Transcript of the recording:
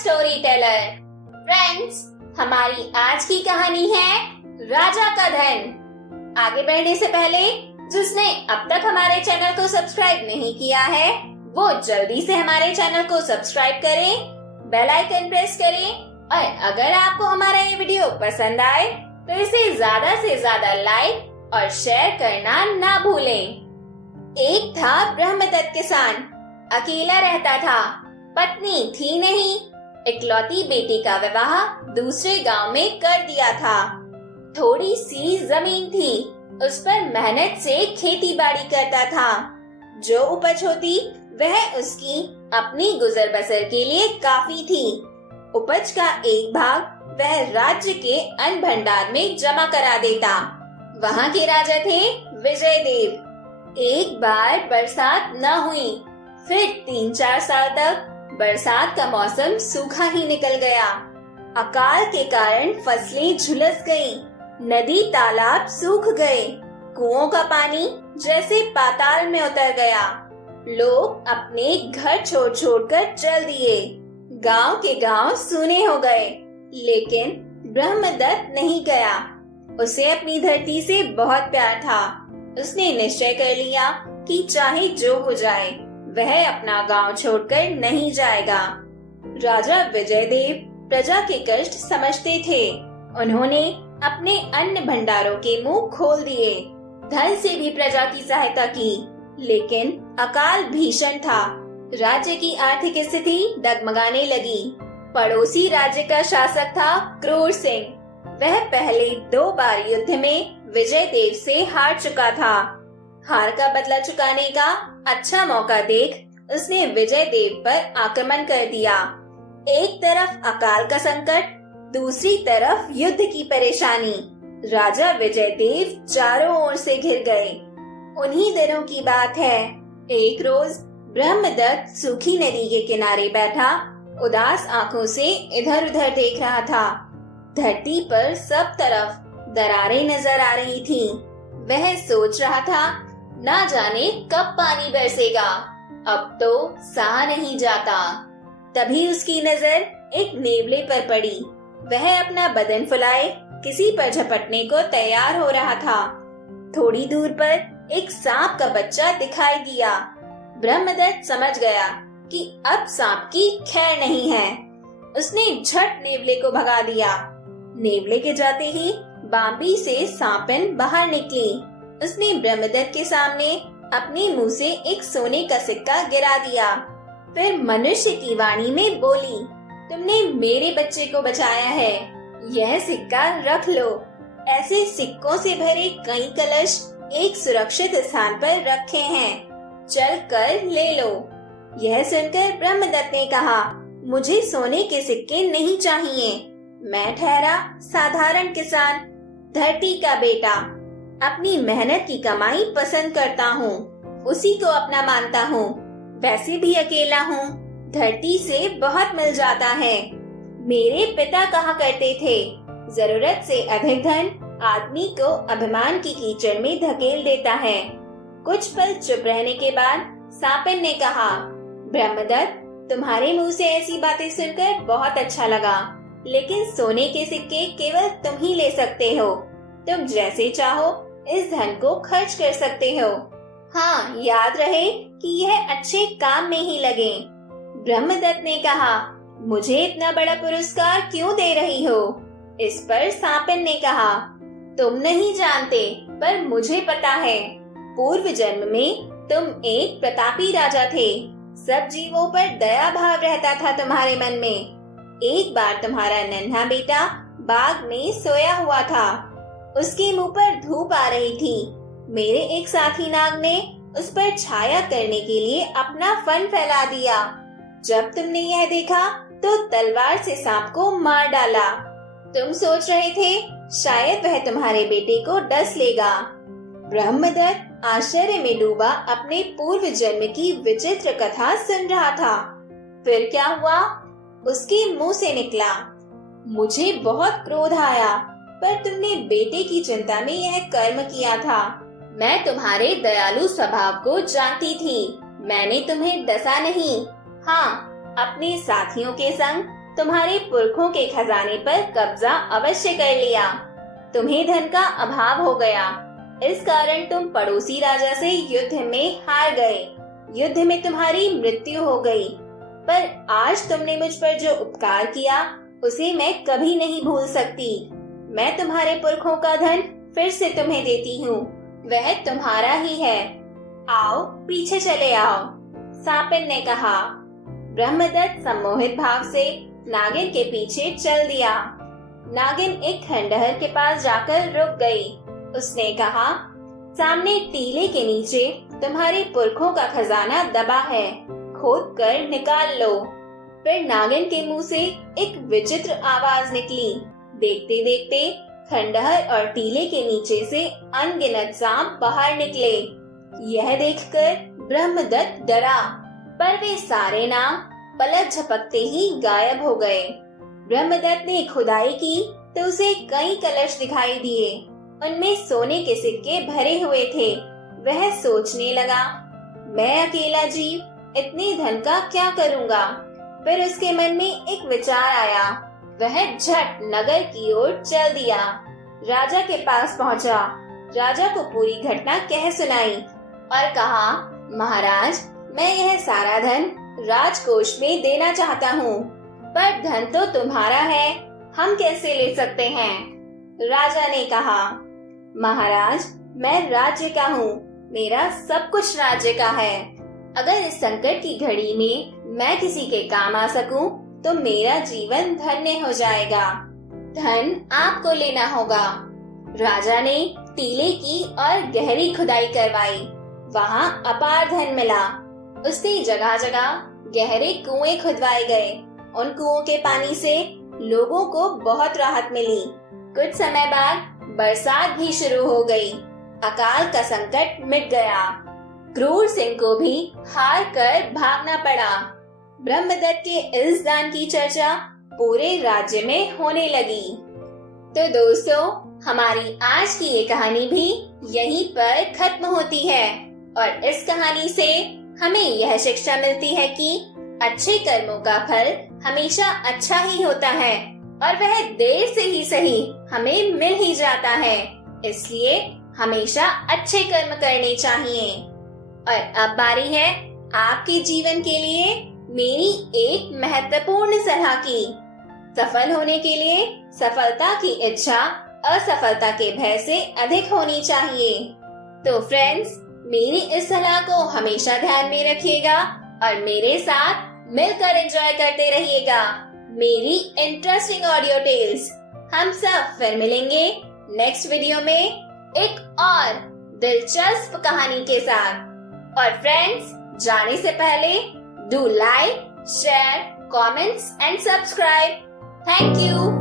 Story teller. Friends, हमारी आज की कहानी है राजा का धन। आगे बढ़ने से पहले जिसने अब तक हमारे चैनल को सब्सक्राइब नहीं किया है वो जल्दी से हमारे चैनल को सब्सक्राइब करें, बेल आइकन प्रेस करें और अगर आपको हमारा ये वीडियो पसंद आए तो इसे ज्यादा से ज्यादा लाइक और शेयर करना ना भूलें। एक था ब्रह्मदत्त किसान, अकेला रहता था, पत्नी थी नहीं, इकलौती बेटी का विवाह दूसरे गांव में कर दिया था। थोड़ी सी जमीन थी, उस पर मेहनत से खेती बाड़ी करता था। जो उपज होती वह उसकी अपनी गुजर बसर के लिए काफी थी। उपज का एक भाग वह राज्य के अन्न भंडार में जमा करा देता। वहाँ के राजा थे विजय देव। एक बार बरसात न हुई, फिर 3-4 साल तक बरसात का मौसम सूखा ही निकल गया। अकाल के कारण फसलें झुलस गईं, नदी तालाब सूख गए, कुओं का पानी जैसे पाताल में उतर गया। लोग अपने घर छोड़ छोड़कर चल दिए, गांव के गांव सूने हो गए। लेकिन ब्रह्मदत्त नहीं गया। उसे अपनी धरती से बहुत प्यार था। उसने निश्चय कर लिया कि चाहे जो हो जाए वह अपना गांव छोड़कर नहीं जाएगा। राजा विजयदेव प्रजा के कष्ट समझते थे। उन्होंने अपने अन्न भंडारों के मुंह खोल दिए, धन से भी प्रजा की सहायता की, लेकिन अकाल भीषण था। राज्य की आर्थिक स्थिति डगमगाने लगी। पड़ोसी राज्य का शासक था क्रूर सिंह। वह पहले 2 बार युद्ध में विजय देव से हार चुका था। हार का बदला चुकाने का अच्छा मौका देख उसने विजय देव पर आक्रमण कर दिया। एक तरफ अकाल का संकट, दूसरी तरफ युद्ध की परेशानी। राजा विजय देव चारों ओर से घिर गए। उन्हीं दिनों की बात है। एक रोज ब्रह्मदत्त सूखी नदी के किनारे बैठा उदास आंखों से इधर उधर देख रहा था। धरती पर सब तरफ दरारें नजर आ रही थी। वह सोच रहा था, ना जाने कब पानी बरसेगा, अब तो सहा नहीं जाता। तभी उसकी नजर एक नेवले पर पड़ी। वह अपना बदन फुलाए किसी पर झपटने को तैयार हो रहा था। थोड़ी दूर पर एक सांप का बच्चा दिखाई दिया। ब्रह्मदत्त समझ गया कि अब सांप की खैर नहीं है। उसने झट नेवले को भगा दिया। नेवले के जाते ही बांबी से सांपन बाहर निकली। उसने ब्रह्मदत्त के सामने अपने मुंह से एक सोने का सिक्का गिरा दिया। फिर मनुष्य की वाणी में बोली, तुमने मेरे बच्चे को बचाया है, यह सिक्का रख लो। ऐसे सिक्कों से भरे कई कलश एक सुरक्षित स्थान पर रखे हैं, चल कर ले लो। यह सुनकर ब्रह्मदत्त ने कहा, मुझे सोने के सिक्के नहीं चाहिए। मैं ठहरा साधारण किसान, धरती का बेटा। अपनी मेहनत की कमाई पसंद करता हूँ, उसी को अपना मानता हूँ। वैसे भी अकेला हूँ, धरती से बहुत मिल जाता है। मेरे पिता कहा करते थे, जरूरत से अधिक धन आदमी को अभिमान की कीचड़ में धकेल देता है। कुछ पल चुप रहने के बाद सांपन ने कहा, ब्रह्मदत्त, तुम्हारे मुंह से ऐसी बातें सुनकर बहुत अच्छा लगा, लेकिन सोने के सिक्के केवल तुम ही ले सकते हो। तुम जैसे चाहो इस धन को खर्च कर सकते हो। हाँ, याद रहे कि यह अच्छे काम में ही लगे। ब्रह्मदत्त ने कहा, मुझे इतना बड़ा पुरस्कार क्यों दे रही हो? इस पर सांपन ने कहा, तुम नहीं जानते, पर मुझे पता है। पूर्व जन्म में तुम एक प्रतापी राजा थे। सब जीवों पर दया भाव रहता था तुम्हारे मन में। एक बार तुम्हारा नन्हा बेटा बाग में सोया हुआ था। उसके मुंह पर धूप आ रही थी। मेरे एक साथी नाग ने उस पर छाया करने के लिए अपना फन फैला दिया। जब तुमने यह देखा तो तलवार से सांप को मार डाला। तुम सोच रहे थे शायद वह तुम्हारे बेटे को डस लेगा। ब्रह्मदत्त आश्चर्य में डूबा अपने पूर्व जन्म की विचित्र कथा सुन रहा था। फिर क्या हुआ? उसके मुंह से निकला, मुझे बहुत क्रोध आया, पर तुमने बेटे की चिंता में यह कर्म किया था। मैं तुम्हारे दयालु स्वभाव को जानती थी। मैंने तुम्हें डसा नहीं। हाँ, अपने साथियों के संग तुम्हारे पुरखों के खजाने पर कब्जा अवश्य कर लिया। तुम्हें धन का अभाव हो गया, इस कारण तुम पड़ोसी राजा से युद्ध में हार गए। युद्ध में तुम्हारी मृत्यु हो गई, पर आज तुमने मुझ पर जो उपकार किया उसे मैं कभी नहीं भूल सकती। मैं तुम्हारे पुरखों का धन फिर से तुम्हें देती हूँ, वह तुम्हारा ही है। आओ पीछे चले आओ, सांपिन ने कहा। ब्रह्मदत्त सम्मोहित भाव से नागिन के पीछे चल दिया। नागिन एक खंडहर के पास जाकर रुक गई। उसने कहा, सामने टीले के नीचे तुम्हारे पुरखों का खजाना दबा है, खोद कर निकाल लो। फिर नागिन के मुंह से एक विचित्र आवाज निकली। देखते देखते खंडहर और टीले के नीचे से अनगिनत सांप बाहर निकले। यह देखकर ब्रह्मदत्त डरा, पर वे सारे नाग पलक झपकते ही गायब हो गए। ब्रह्मदत्त ने खुदाई की तो उसे कई कलश दिखाई दिए, उनमें सोने के सिक्के भरे हुए थे। वह सोचने लगा, मैं अकेला जीव इतने धन का क्या करूँगा। फिर उसके मन में एक विचार आया। वह झट नगर की ओर चल दिया। राजा के पास पहुंचा, राजा को पूरी घटना कह सुनाई और कहा, महाराज, मैं यह सारा धन राजकोष में देना चाहता हूँ, पर धन तो तुम्हारा है, हम कैसे ले सकते हैं। राजा ने कहा, महाराज, मैं राज्य का हूँ, मेरा सब कुछ राज्य का है। अगर इस संकट की घड़ी में मैं किसी के काम आ सकूं, तो मेरा जीवन धन्य हो जाएगा। धन आपको लेना होगा। राजा ने टीले की और गहरी खुदाई करवाई। वहाँ अपार धन मिला। उससे जगह जगह गहरे कुएं खुदवाए गए। उन कुओं के पानी से लोगों को बहुत राहत मिली। कुछ समय बाद बरसात भी शुरू हो गई। अकाल का संकट मिट गया। क्रूर सिंह को भी हार कर भागना पड़ा। ब्रह्मदत्त के इस दान की चर्चा पूरे राज्य में होने लगी। तो दोस्तों, हमारी आज की ये कहानी भी यहीं पर खत्म होती है और इस कहानी से हमें यह शिक्षा मिलती है कि अच्छे कर्मों का फल हमेशा अच्छा ही होता है और वह देर से ही सही हमें मिल ही जाता है। इसलिए हमेशा अच्छे कर्म करने चाहिए। और अब बारी है आपके जीवन के लिए मेरी एक महत्वपूर्ण सलाह की। सफल होने के लिए सफलता की इच्छा असफलता के भय से अधिक होनी चाहिए। तो फ्रेंड्स, मेरी इस सलाह को हमेशा ध्यान में रखिएगा और मेरे साथ मिलकर एंजॉय करते रहिएगा मेरी इंटरेस्टिंग ऑडियो टेल्स। हम सब फिर मिलेंगे नेक्स्ट वीडियो में एक और दिलचस्प कहानी के साथ। और फ्रेंड्स, जाने से पहले do like, share, comments and subscribe. Thank you.